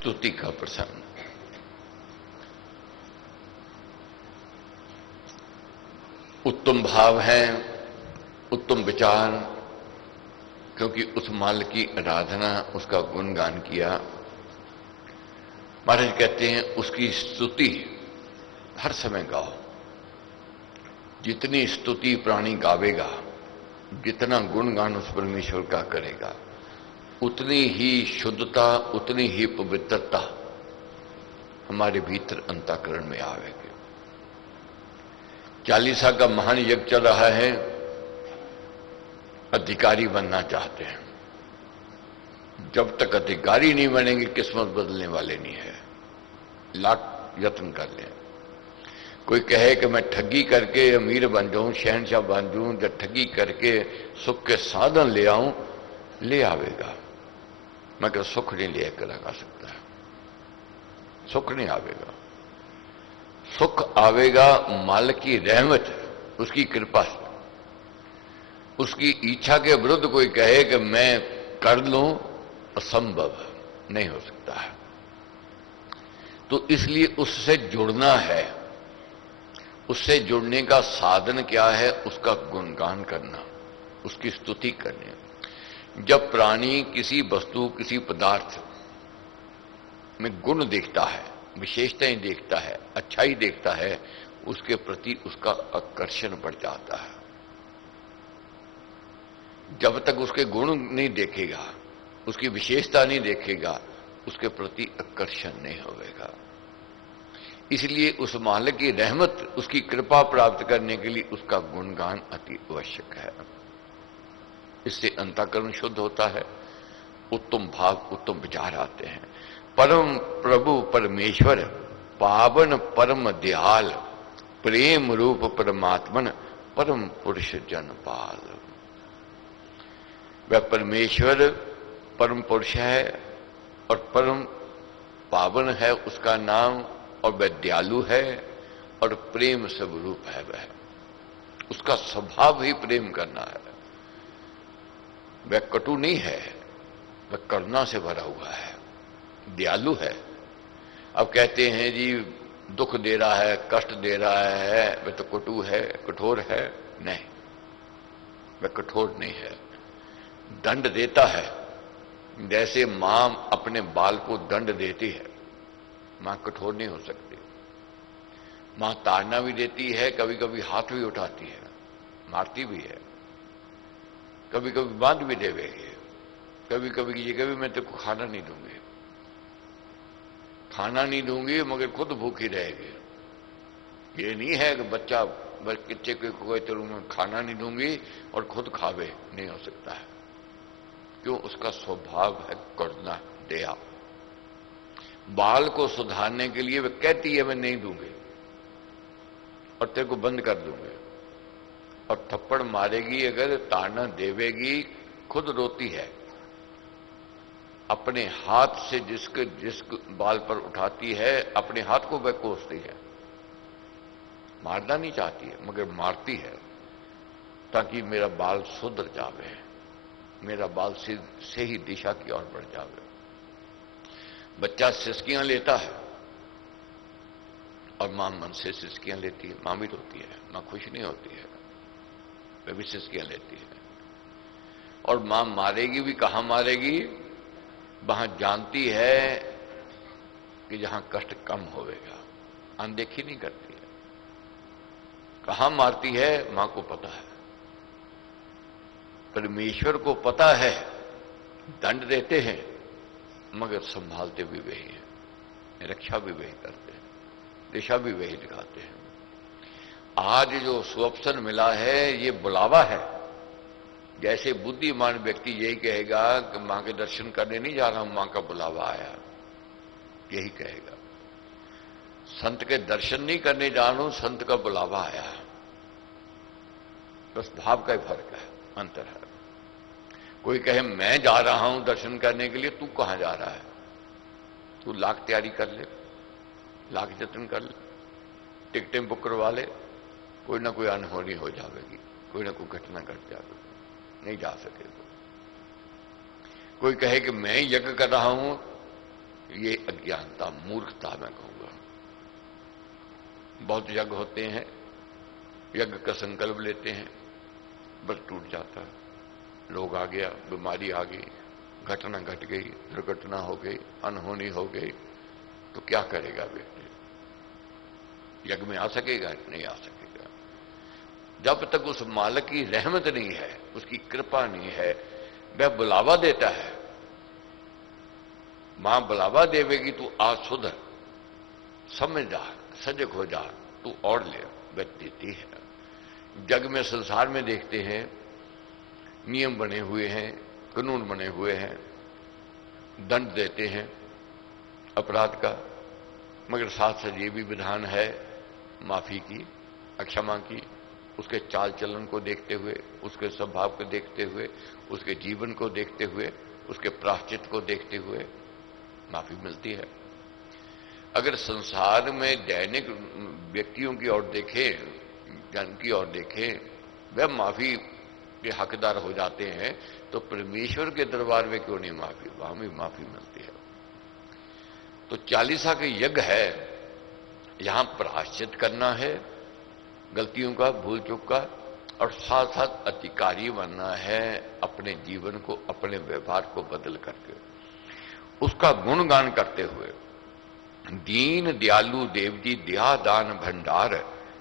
स्तुति का प्रसंग। उत्तम भाव है, उत्तम विचार, क्योंकि उस माल की आराधना, उसका गुणगान किया। महाराज कहते हैं उसकी स्तुति हर समय गाओ। जितनी स्तुति प्राणी गावेगा, जितना गुणगान उस परमेश्वर का करेगा, उतनी ही शुद्धता, उतनी ही पवित्रता हमारे भीतर अंतःकरण में आवेगी। 40 का महान यज्ञ चल रहा है, अधिकारी बनना चाहते हैं। जब तक अधिकारी नहीं बनेंगे, किस्मत बदलने वाले नहीं है। लाख यत्न कर लें। कोई कहे कि मैं ठगी करके अमीर बन जाऊं, शहनशाह बन जाऊं, जब ठगी करके सुख के साधन ले आऊं, ले आवेगा, मगर सुख नहीं लेकर लगा सकता है। सुख नहीं आवेगा। सुख आवेगा मालिक की रहमत, उसकी कृपा से। उसकी इच्छा के विरुद्ध कोई कहे कि मैं कर लूं, असंभव नहीं हो सकता है। तो इसलिए उससे जुड़ना है। उससे जुड़ने का साधन क्या है? उसका गुणगान करना, उसकी स्तुति करनी। जब प्राणी किसी वस्तु, किसी पदार्थ में गुण देखता है, विशेषताएं देखता है, अच्छाई देखता है, उसके प्रति उसका आकर्षण बढ़ जाता है। जब तक उसके गुण नहीं देखेगा, उसकी विशेषता नहीं देखेगा, उसके प्रति आकर्षण नहीं होगा। इसलिए उस मालिक की रहमत, उसकी कृपा प्राप्त करने के लिए उसका गुणगान अति आवश्यक है। इससे अंतःकरण शुद्ध होता है, उत्तम भाव, उत्तम विचार आते हैं। परम प्रभु परमेश्वर, पावन परम दयाल, प्रेम रूप परमात्मन, परम पुरुष जनपाल। वह परमेश्वर परम पुरुष है और परम पावन है उसका नाम, और वह दयालु है और प्रेम स्वरूप है। वह, उसका स्वभाव ही प्रेम करना है। वह कटु नहीं है, वह करुणा से भरा हुआ है, दयालु है। अब कहते हैं जी दुख दे रहा है, कष्ट दे रहा है, वह तो कटु है, कठोर है। नहीं, वह कठोर नहीं है। दंड देता है, जैसे मां अपने बाल को दंड देती है। मां कठोर नहीं हो सकती। मां ताड़ना भी देती है, कभी कभी हाथ भी उठाती है, मारती भी है, कभी कभी बांध भी देवेगी, कभी कभी ये कभी मैं तेको खाना नहीं दूंगी, खाना नहीं दूंगी, मगर खुद भूखी रहेगी। ये नहीं है कि बच्चा बच्चे को तेरू मैं खाना नहीं दूंगी और खुद खावे, नहीं हो सकता है। क्यों? उसका स्वभाव है करुणा, दया। बाल को सुधारने के लिए वह कहती है मैं नहीं दूंगी और तेरे को बंद कर दूंगी, और थप्पड़ मारेगी अगर, ताड़ना देवेगी, खुद रोती है। अपने हाथ से जिस बाल पर उठाती है, अपने हाथ को वह कोसती है। मारना नहीं चाहती है, मगर मारती है ताकि मेरा बाल सुधर जावे, मेरा बाल सही दिशा की ओर बढ़ जावे। बच्चा सिसकियां लेता है और मां मन से सिसकियां लेती है। मां भी रोती है, मां खुश नहीं होती है, वह भी सिसकियां लेती है। और मां मारेगी भी कहां मारेगी? वहां जानती है कि जहां कष्ट कम होगा, अनदेखी नहीं करती है। कहां मारती है मां को पता है, परमेश्वर को पता है। दंड देते हैं मगर संभालते भी वही हैं, रक्षा भी वही करते हैं, दिशा भी वही दिखाते हैं। आज जो सुअवसर मिला है, ये बुलावा है। जैसे बुद्धिमान व्यक्ति यही कहेगा कि मां के दर्शन करने नहीं जा रहा हूं, मां का बुलावा आया, यही कहेगा। संत के दर्शन नहीं करने जा रहा हूं, संत का बुलावा आया। बस भाव का ही फर्क है, अंतर है। कोई कहे मैं जा रहा हूं दर्शन करने के लिए, तू कहां जा रहा है? तू लाख तैयारी कर ले, लाख यत्न कर ले, टिकटें बुक करवा ले, कोई ना कोई अनहोनी हो जाएगी, कोई ना कोई घटना घट जाएगी, नहीं जा सकेगा। कोई कहे कि मैं यज्ञ कर रहा हूं, ये अज्ञानता, मूर्खता मैं कहूंगा। बहुत यज्ञ होते हैं, यज्ञ का संकल्प लेते हैं, बस टूट जाता है। रोग आ गया, बीमारी आ गई, घटना घट गई, दुर्घटना हो गई, अनहोनी हो गई, तो क्या करेगा व्यक्ति? यज्ञ में आ सकेगा? नहीं आ सकेगा। जब तक उस मालिक की रहमत नहीं है, उसकी कृपा नहीं है। वह बुलावा देता है, मां बुलावा देवेगी, तू आज सुधर, समझ जा, सजग हो जा, तू और ले, वह देती है। जग में, संसार में देखते हैं, नियम बने हुए हैं, कानून बने हुए हैं, दंड देते हैं अपराध का, मगर साथ साथ ये भी विधान है माफी की, अक्षमा की। उसके चाल चलन को देखते हुए, उसके स्वभाव को देखते हुए, उसके जीवन को देखते हुए, उसके प्रायश्चित को देखते हुए माफी मिलती है। अगर संसार में दैनिक व्यक्तियों की ओर देखें, जन की ओर देखें, वह माफी के हकदार हो जाते हैं, तो परमेश्वर के दरबार में क्यों नहीं माफी? वहां भी माफी मिलती है। तो चालीसा के यज्ञ है, यहां प्रायश्चित करना है गलतियों का, भूल चूक का, और साथ साथ अधिकारी बनना है अपने जीवन को, अपने व्यवहार को बदल करके, उसका गुणगान करते हुए। दीन दयालु देव जी दया दान भंडार,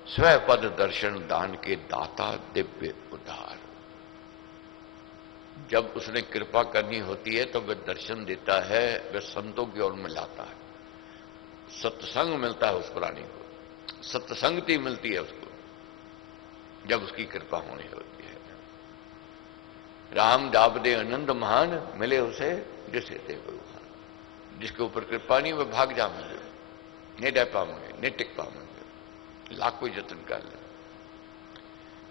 स्व पद दर्शन दान के दाता दिव्य उद्धार। जब उसने कृपा करनी होती है तो वह दर्शन देता है, वह संतों की ओर मिलाता है, सत्संग मिलता है उस प्राणी को, सत्संगति मिलती है उसको, जब उसकी कृपा होनी होती है। राम जाप दे आनंद महान, मिले उसे जिसे दे भगवान। जिसके ऊपर कृपा नहीं, वह भाग जाएंगे, नहीं रह पाएंगे, नहीं टिक पाएंगे, लाख कोई यत्न कर ले,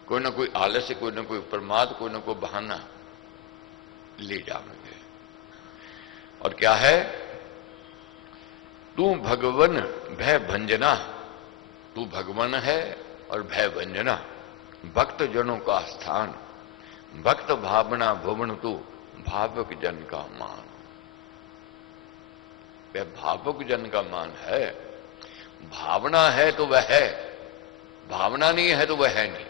कोई ना कोई आलस्य, कोई ना कोई प्रमाद, कोई ना कोई बहाना ले जाएंगे। और क्या है? तू भगवन भय भंजना, तू भगवान है और भय भंजना, भक्त जनों का स्थान, भक्त भावना भुवन तू, भावक जन का मान। वह भावक जन का मान है। भावना है तो वह है, भावना नहीं है तो वह है नहीं।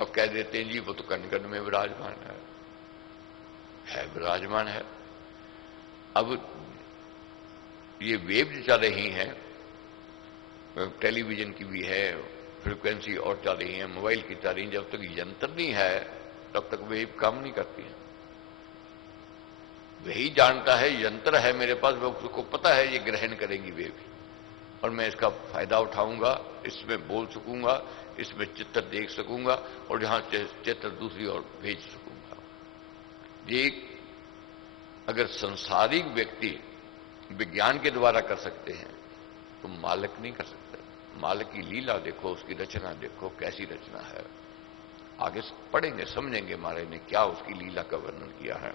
अब कह देते हैं जी वो तो कण कण में विराजमान है विराजमान है। अब ये वेव जो चल रही हैं, टेलीविजन की भी है, फ्रीक्वेंसी और चल रही है, मोबाइल की चल रही है, जब तक यंत्र नहीं है तब तक वेव काम नहीं करती है। वही जानता है, यंत्र है मेरे पास, उसको पता है ये ग्रहण करेगी वेव, और मैं इसका फायदा उठाऊंगा, इसमें बोल सकूंगा, इसमें चित्र देख सकूंगा, और जहां चित्र दूसरी ओर भेज सकूंगा। ये अगर संसारिक व्यक्ति विज्ञान के द्वारा कर सकते हैं तो मालिक नहीं कर सकते। मालिक की लीला देखो, उसकी रचना देखो, कैसी रचना है। आगे पढ़ेंगे, समझेंगे महाराज ने क्या उसकी लीला का वर्णन किया है।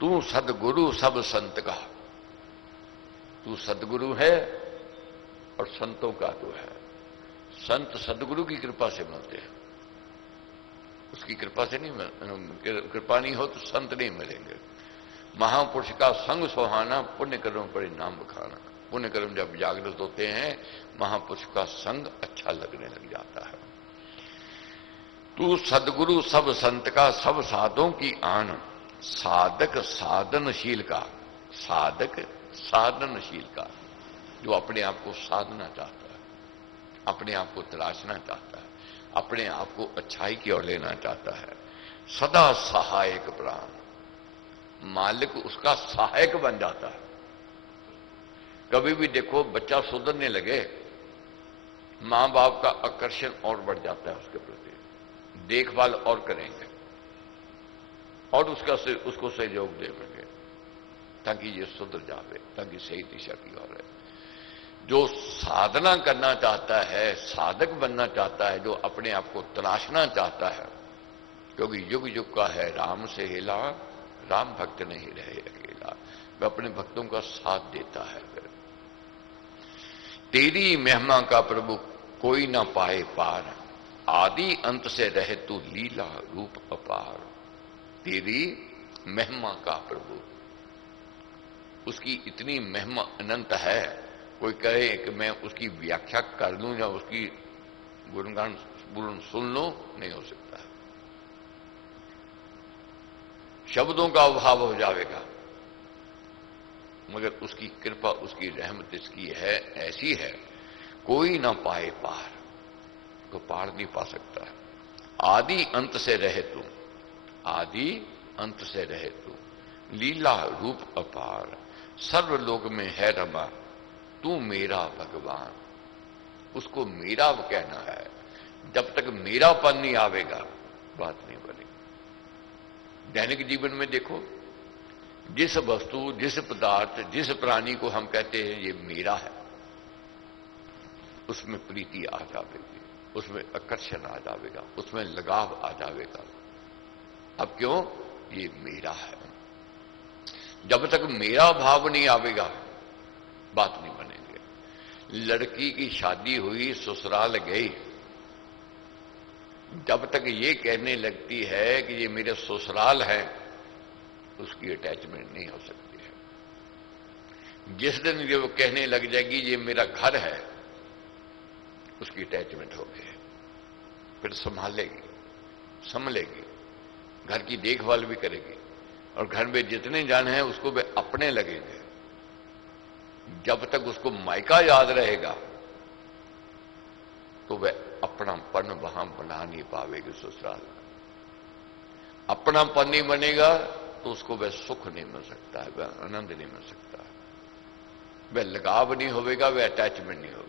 तू सदगुरु सब संत का, तू सदगुरु है और संतों का तू है। संत सदगुरु की कृपा से मिलते हैं, उसकी कृपा से नहीं, कृपा नहीं हो तो संत नहीं मिलेंगे। महापुरुष का संग सुहाना, पुण्य कर्म परिणाम बखाना। पुण्य कर्म जब जागृत होते हैं, महापुरुष का संग अच्छा लगने लग जाता है। तू सदगुरु सब संत का, सब साधों की आन, साधक साधनशील का, साधक साधनशील का, जो अपने आप को साधना चाहता है, अपने आप को तलाशना चाहता है, अपने आप को अच्छाई की ओर लेना चाहता है। सदा सहायक प्राण, मालिक उसका सहायक बन जाता है। कभी भी देखो बच्चा सुधरने लगे, मां बाप का आकर्षण और बढ़ जाता है उसके प्रति, देखभाल और करेंगे और उसको सहयोग देंगे ताकि ये सुधर जावे, ताकि सही दिशा की ओर है। जो साधना करना चाहता है, साधक बनना चाहता है, जो अपने आप को तलाशना चाहता है, क्योंकि युग युग का है राम से हेला, राम भक्त नहीं रहे अकेला, वह अपने भक्तों का साथ देता है। तेरी महिमा का प्रभु कोई ना पाए पार, आदि अंत से रहे तू लीला रूप अपार। तेरी महिमा का प्रभु, उसकी इतनी महिमा अनंत है, कोई कहे कि मैं उसकी व्याख्या कर लूं या उसकी गुणगान सुन लूं, नहीं हो सकता। शब्दों का अभाव हो जाएगा, मगर उसकी कृपा, उसकी रहमत इसकी है, ऐसी है, कोई ना पाए पार, तो पार नहीं पा सकता है। आदि अंत से रहे तू, आदि अंत से रहे तू, लीला रूप अपार, सर्वलोक में है रमा, तू मेरा भगवान। उसको मेरा कहना है। जब तक मेरापन नहीं आवेगा, बात नहीं बनेगी। दैनिक जीवन में देखो, जिस वस्तु, जिस पदार्थ, जिस प्राणी को हम कहते हैं ये मेरा है, उसमें प्रीति आ जाएगी, उसमें आकर्षण आ जाएगा, उसमें लगाव आ जाएगा। अब क्यों? ये मेरा है। जब तक मेरा भाव नहीं आवेगा, बात नहीं बनेगी। लड़की की शादी हुई, ससुराल गई, जब तक ये कहने लगती है कि ये मेरे ससुराल है, उसकी अटैचमेंट नहीं हो सकती है। जिस दिन ये वो कहने लग जाएगी ये मेरा घर है, उसकी अटैचमेंट हो गई। फिर संभालेगी, संभलेगी, घर की देखभाल भी करेगी, और घर में जितने जाने हैं उसको वे अपने लगेंगे। जब तक उसको मायका याद रहेगा, तो वह अपनापन वहां बना नहीं पावेगी। ससुराल अपनापन नहीं बनेगा तो उसको वह सुख नहीं मिल सकता है, वह आनंद नहीं मिल सकता है, वह लगाव नहीं होगा, वह अटैचमेंट नहीं होगा।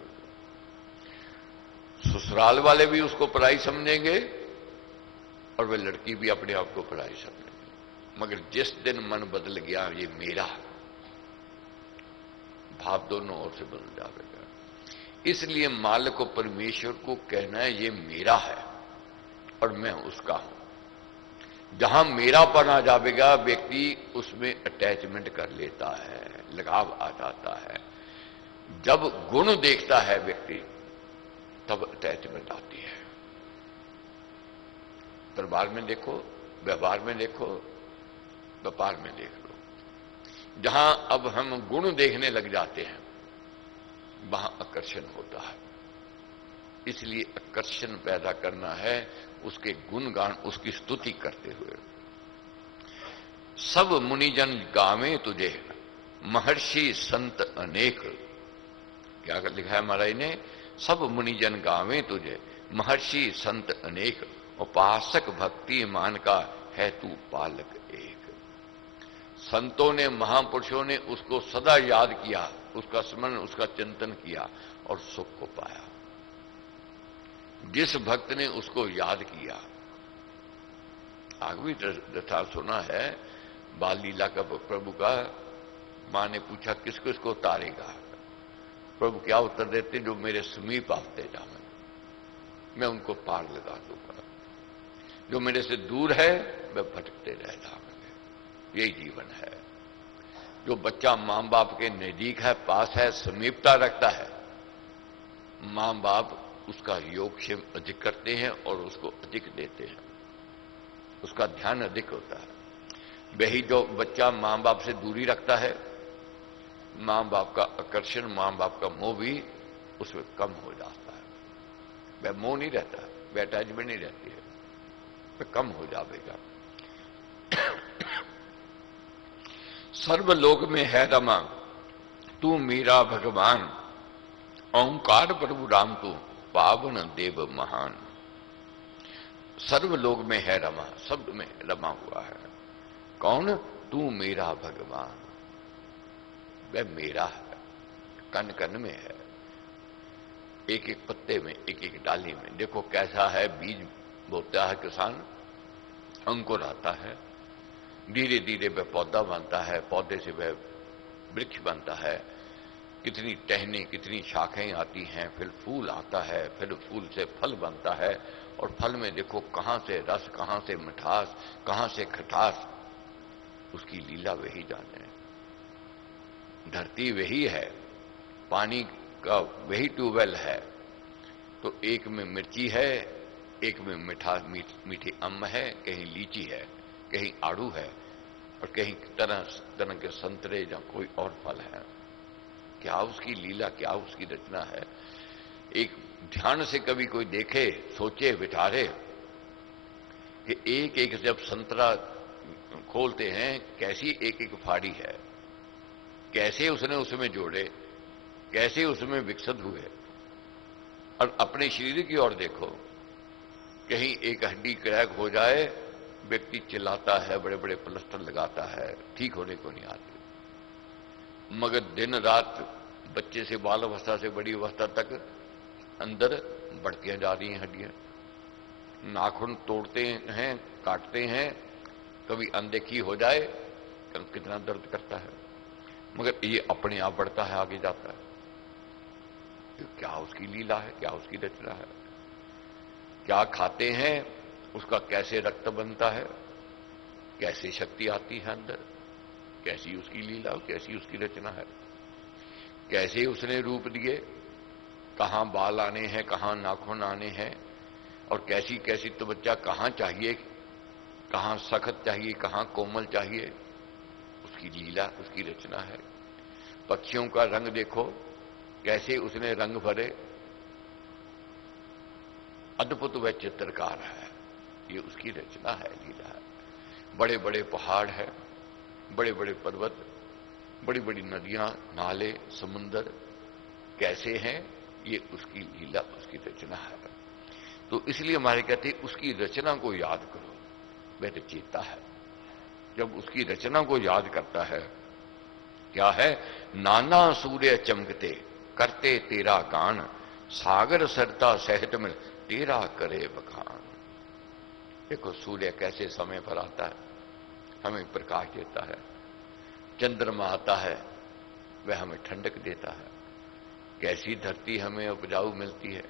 ससुराल वाले भी उसको पराई समझेंगे और वह लड़की भी अपने आप को पराई समझेंगे। मगर जिस दिन मन बदल गया, ये मेरा, भाव दोनों ओर से बदल जाएगा। इसलिए मालिक को, परमेश्वर को कहना है ये मेरा है और मैं उसका हूं। जहां मेरापन आ जाएगा, व्यक्ति उसमें अटैचमेंट कर लेता है, लगाव आ जाता है। जब गुण देखता है व्यक्ति, तब अटैचमेंट आती है। दरबार में देखो, व्यवहार में देखो, व्यापार में देख लो, जहां अब हम गुण देखने लग जाते हैं, वहां आकर्षण होता है। इसलिए आकर्षण पैदा करना है उसके गुणगान, उसकी स्तुति करते हुए। सब मुनिजन गावे तुझे, महर्षि संत अनेक। क्या लिखा है महाराज ने? सब मुनिजन गावे तुझे, महर्षि संत अनेक, उपासक भक्ति मान का है तू पालक एक। संतों ने, महापुरुषों ने उसको सदा याद किया, उसका स्मरण, उसका चिंतन किया और सुख को पाया। जिस भक्त ने उसको याद किया, आगे भी दशा सुना है बाल लीला का, प्रभु का, मां ने पूछा किसको इसको तारेगा? प्रभु क्या उत्तर देते? जो मेरे समीप आते जावे, मैं उनको पार लगा दूंगा। जो मेरे से दूर है, वह भटकते रह जाएंगे। यही जीवन है। जो बच्चा मां बाप के नजदीक है, पास है, समीपता रखता है, मां बाप उसका योगक्षेम अधिक करते हैं और उसको अधिक देते हैं, उसका ध्यान अधिक होता है। वही जो बच्चा मां बाप से दूरी रखता है, मां बाप का आकर्षण, मां बाप का मोह भी उसमें कम हो जाता है। वह मोह नहीं रहता, वह अटैचमेंट नहीं रहती है, वह कम हो जाएगा। सर्वलोक में है रमा, तू मेरा भगवान, ओंकार प्रभु राम तू पावन देव महान। सर्वलोक में है रमा, सब में रमा हुआ है। कौन? तू मेरा भगवान, वह मेरा है, कण कण में है, एक एक पत्ते में, एक एक डाली में। देखो कैसा है, बीज बोता है किसान, अंकुर आता है, धीरे धीरे वह पौधा बनता है, पौधे से वह वृक्ष बनता है, कितनी टहनी, कितनी शाखें आती हैं, फिर फूल आता है, फिर फूल से फल बनता है, और फल में देखो कहां से रस, कहां से मिठास, कहां से खटास, उसकी लीला वही जाने। धरती वही है, पानी का वही ट्यूबवेल है, तो एक में मिर्ची है, एक में मीठी अम्ब है, कहीं लीची है, कहीं आड़ू है, और कहीं तरह तरह के संतरे या कोई और फल है। क्या उसकी लीला, क्या उसकी रचना है। एक ध्यान से कभी कोई देखे, सोचे, विचारे कि एक एक जब संतरा खोलते हैं कैसी एक एक फाड़ी है, कैसे उसने उसमें जोड़े, कैसे उसमें विकसित हुए। और अपने शरीर की ओर देखो, कहीं एक हड्डी क्रैक हो जाए, व्यक्ति चिल्लाता है, बड़े बड़े प्लास्टर लगाता है, ठीक होने को नहीं आती। मगर दिन रात बच्चे से बाल अवस्था से बड़ी अवस्था तक अंदर बढ़ती जा रही हैं हड्डियां। नाखून तोड़ते हैं, काटते हैं, कभी अनदेखी हो जाए, कितना दर्द करता है, मगर ये अपने आप बढ़ता है, आगे जाता है। क्या उसकी लीला है, क्या उसकी रचना है। क्या खाते हैं, उसका कैसे रक्त बनता है, कैसे शक्ति आती है अंदर, कैसी उसकी लीला, कैसी उसकी रचना है। कैसे उसने रूप दिए, कहां बाल आने हैं, कहां नाखून आने हैं, और कैसी कैसी तो बच्चा कहां चाहिए, कहां सख्त चाहिए, कहां कोमल चाहिए, उसकी लीला, उसकी रचना है। पक्षियों का रंग देखो, कैसे उसने रंग भरे, अद्भुत वह चित्रकार है। ये उसकी रचना है, लीला है। बड़े बड़े पहाड़ है, बड़े बड़े पर्वत, बड़ी बड़ी नदियां, नाले, समुंदर कैसे हैं, ये उसकी लीला, उसकी रचना है। तो इसलिए हमारे कहते हैं उसकी रचना को याद करो, वह तो चेता है। जब उसकी रचना को याद करता है, क्या है, नाना सूर्य चमकते करते तेरा गान, सागर सरता सहत में तेरा करे बखान। देखो सूर्य कैसे समय पर आता है, हमें प्रकाश देता है। चंद्रमा आता है, वह हमें ठंडक देता है। कैसी धरती हमें उपजाऊ मिलती है,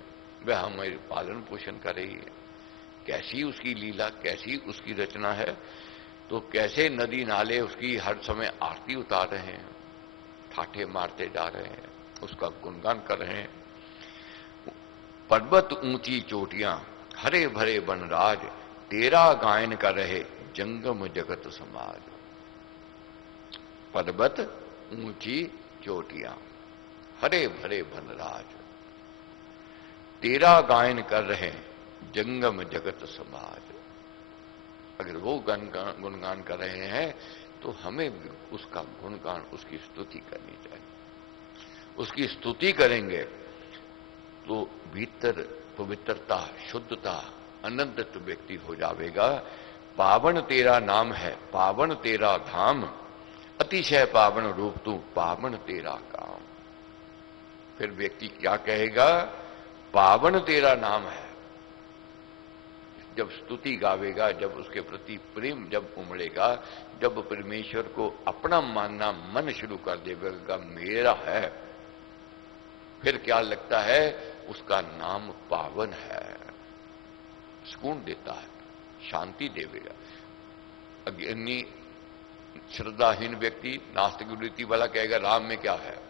वह हमें पालन पोषण कर रही है। कैसी उसकी लीला, कैसी उसकी रचना है। तो कैसे नदी नाले उसकी हर समय आरती उतार रहे हैं, ठाठे मारते जा रहे हैं, उसका गुणगान कर रहे हैं। पर्वत ऊंची चोटियां, हरे भरे वनराज, तेरा गायन कर रहे जंगम जगत समाज। पर्वत ऊंची चोटियां, हरे भरे वनराज, तेरा गायन कर रहे जंगम जगत समाज। अगर वो गुणगान कर रहे हैं तो हमें उसका गुणगान, उसकी स्तुति करनी चाहिए। उसकी स्तुति करेंगे तो भीतर पवित्रता, शुद्धता, आनंदित व्यक्ति हो जाएगा। पावन तेरा नाम है, पावन तेरा धाम, अतिशय पावन रूप तू, पावन तेरा काम। फिर व्यक्ति क्या कहेगा, पावन तेरा नाम है। जब स्तुति गावेगा, जब उसके प्रति प्रेम जब उमड़ेगा, जब परमेश्वर को अपना मानना मन शुरू कर देगा, मेरा है, फिर क्या लगता है, उसका नाम पावन है, सुकून देता है, शांति देवेगा। अज्ञानी श्रद्धाहीन व्यक्ति, नास्तिक वृत्ति वाला कहेगा राम में क्या है,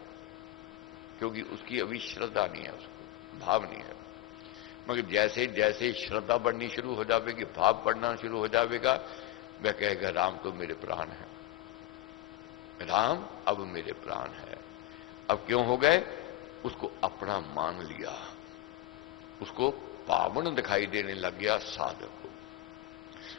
क्योंकि उसकी अभी श्रद्धा नहीं है, उसको भाव नहीं है। मगर जैसे जैसे श्रद्धा बढ़नी शुरू हो जाएगी, भाव बढ़ना शुरू हो जाएगा, वह कहेगा राम तो मेरे प्राण है, राम अब मेरे प्राण है। अब क्यों हो गए, उसको अपना मान लिया, उसको पावन दिखाई देने लग गया साधक को।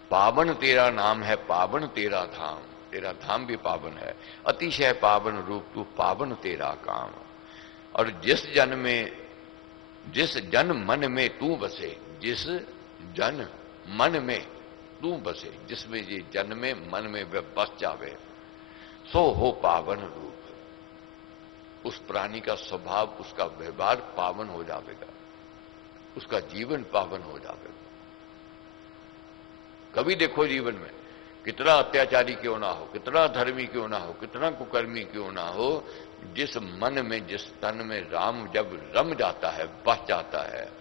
पावन तेरा नाम है, पावन तेरा धाम, तेरा धाम भी पावन है, अतिशय पावन रूप तू, पावन तेरा काम। और जिस जन मन में तू बसे, जिस जन मन में तू बसे, जिसमें ये जन में मन में वह बस जावे, सो हो पावन रूप। उस प्राणी का स्वभाव, उसका व्यवहार पावन हो जाएगा, उसका जीवन पावन हो जाएगा। कभी देखो जीवन में कितना अत्याचारी क्यों ना हो, कितना धर्मी क्यों ना हो, कितना कुकर्मी क्यों ना हो, जिस मन में, जिस तन में राम जब रम जाता है, बस जाता है,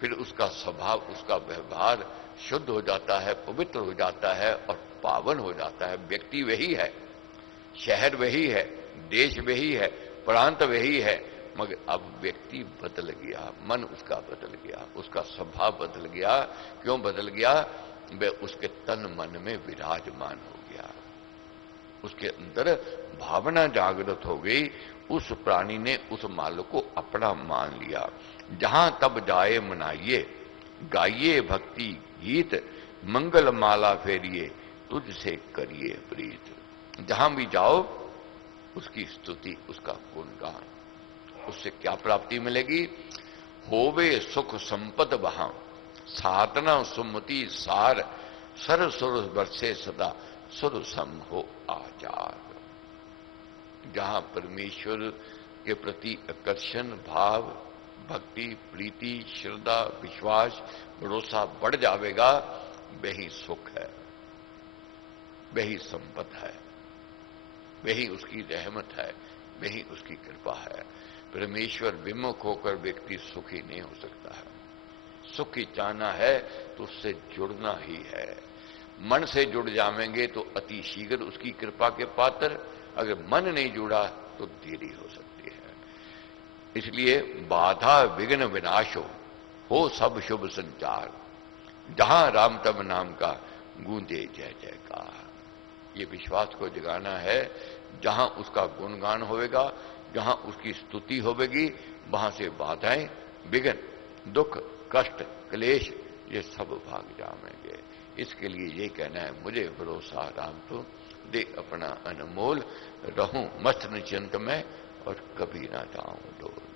फिर उसका स्वभाव, उसका व्यवहार शुद्ध हो जाता है, पवित्र हो जाता है और पावन हो जाता है। व्यक्ति वही है, शहर वही है, देश वही है, प्रांत वही है, मगर अब व्यक्ति बदल गया, मन उसका बदल गया, उसका स्वभाव बदल गया। क्यों बदल गया, वह उसके तन मन में विराजमान हो गया। उसके अंदर भावना जागृत हो गई, उस प्राणी ने उस माल को अपना मान लिया। जहां तब जाए मनाइए, गाइए भक्ति गीत, मंगल माला फेरिए, तुझसे करिए प्रीत। जहां भी जाओ उसकी स्तुति, उसका गुणगान, उससे क्या प्राप्ति मिलेगी? होवे सुख संपद वहां, साधना सुमति सार, सर सुर बरसे सदा, सुर सम हो आचार। जहां परमेश्वर के प्रति आकर्षण भाव, भक्ति, प्रीति, श्रद्धा, विश्वास, भरोसा बढ़ जाएगा, वही सुख है, वही संपत है, वही उसकी रहमत है, वही उसकी कृपा है। परमेश्वर विमुख होकर व्यक्ति सुखी नहीं हो सकता है। सुखी चाहना है तो उससे जुड़ना ही है। मन से जुड़ जाएंगे तो अति शीघ्र उसकी कृपा के पात्र, अगर मन नहीं जुड़ा तो देरी हो सकती है। इसलिए बाधा विघ्न विनाश हो सब शुभ संचार, जहां राम तब नाम का गूंजे जय जयकार। ये विश्वास को जगाना है। जहां उसका गुणगान होएगा, जहां उसकी स्तुति होगी, वहां से बाधाएं, विघ्न, दुख, कष्ट, क्लेश, ये सब भाग जाएंगे। इसके लिए ये कहना है, मुझे भरोसा राम तो दे अपना अनमोल, रहूं मस्त निश्चिंत में और कभी ना जाऊं डोल।